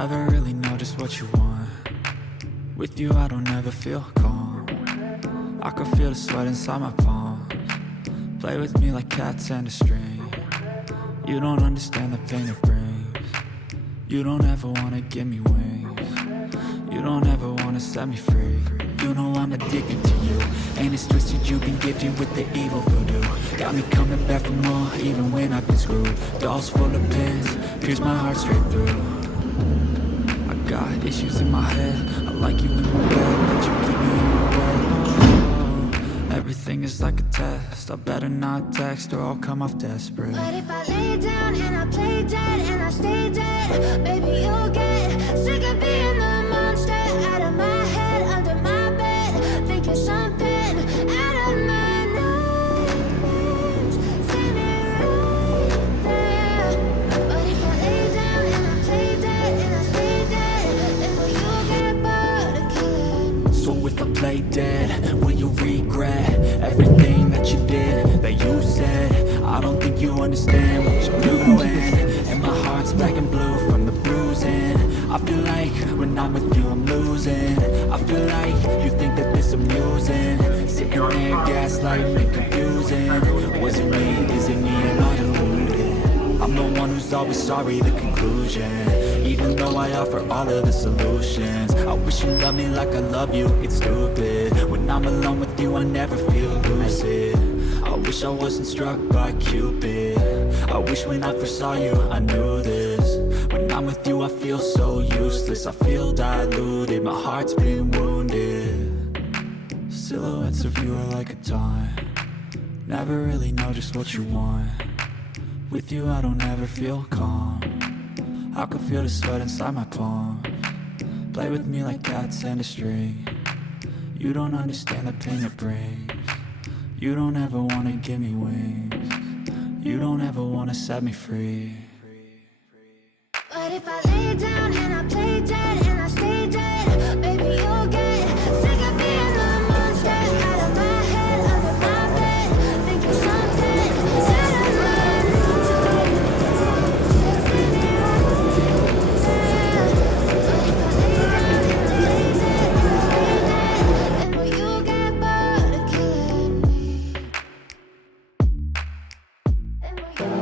Never really know just what you want. With you I don't ever feel calm. I can feel the sweat inside my palms. Play with me like cats and a string. You don't understand the pain it brings. You don't ever wanna give me wings. You don't ever wanna set me free. You know I'm addicted to you, and it's twisted, you've been gifted with the evil voodoo. Got me coming back for more, even when I've been screwed. Dolls full of pins, pierce my heart straight through. I got issues in my head, I like you in my bed, but you keep me in my bed. Oh, everything is like a test, I better not text or I'll come off desperate. But if I lay down and I play dead and I stay dead, baby you'll get sick of being the monster out of my head, under my bed, thinking something out of my nightmares, standing right there. But if I lay down and I play dead and I stay dead, then will you get bored of killing me? So if I play dead, will you regret everything that you did, that you said? I don't think you understand what you're doing, and my heart's black and blue from the bruising. I feel like when I'm with you I'm losing. I feel like you think that this amusing, sitting there gaslighting and confusing. Was it me? Is it me? Am I deluded? I'm the one who's always sorry, the conclusion. Even though I offer all of the solutions, I wish you loved me like I love you, it's stupid. When I'm alone with you I never feel lucid. I wish I wasn't struck by Cupid. I wish when I first saw you I knew this. When I'm with you I feel so useless, I feel diluted, my heart's been wounded. Silhouettes of you are like a taunt. Never really know just what you want. With you I don't ever feel calm. I can feel the sweat inside my palms. Play with me like cats and a string. You don't understand the pain it brings. You don't ever wanna give me wings. You don't ever wanna set me free. But if I lay down and I play dead and I stay dead, baby you'll get sick of being the monster out of my head, under my bed, thinking something out of my nightmares, standing right there. But if I lay down and I play dead and I stay dead, then will you get bored of killing me? Then will you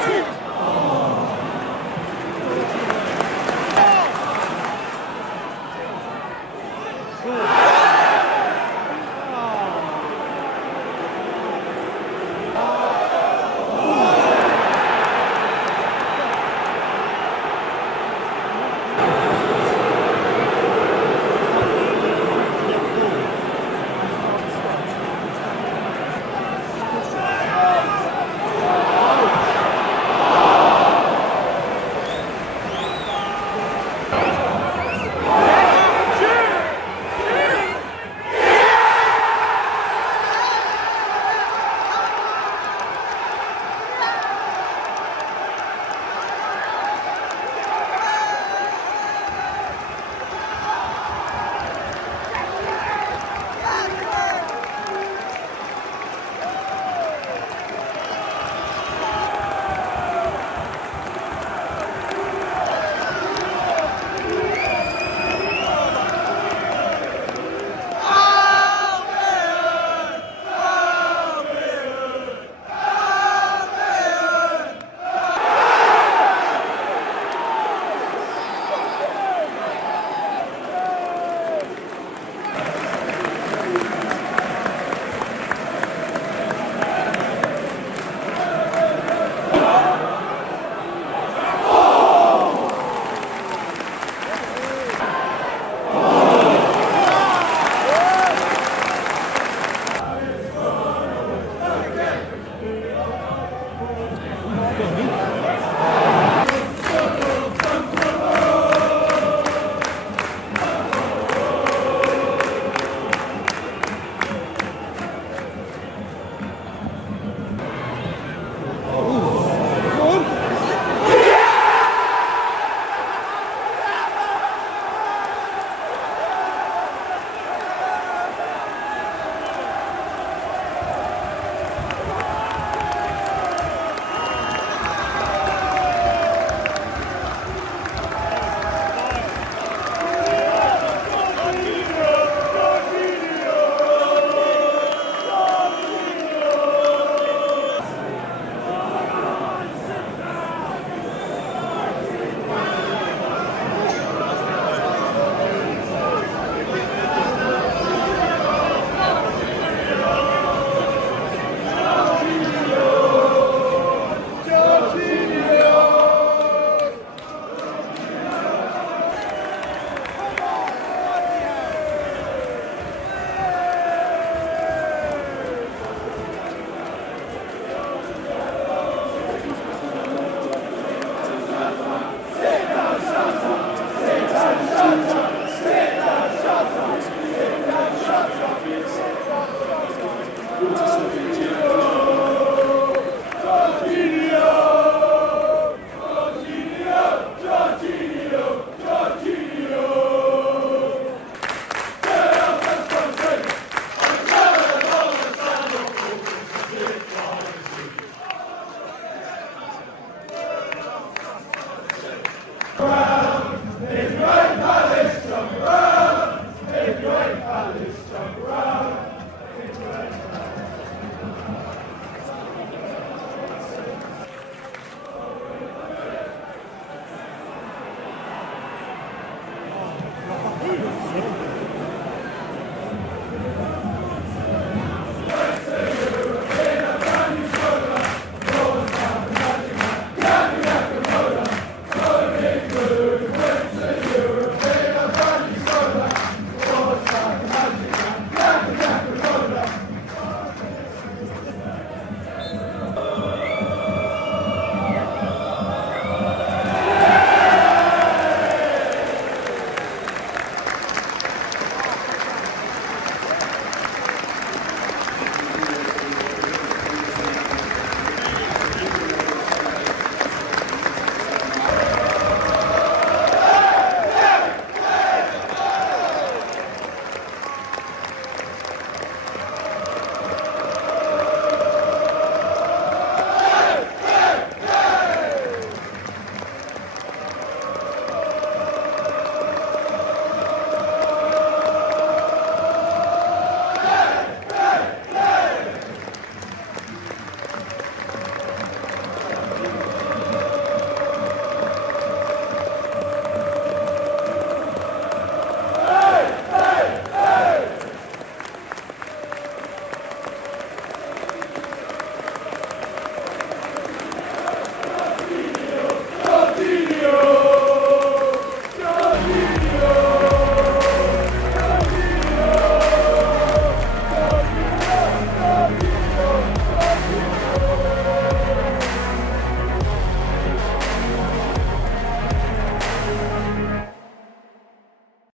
City.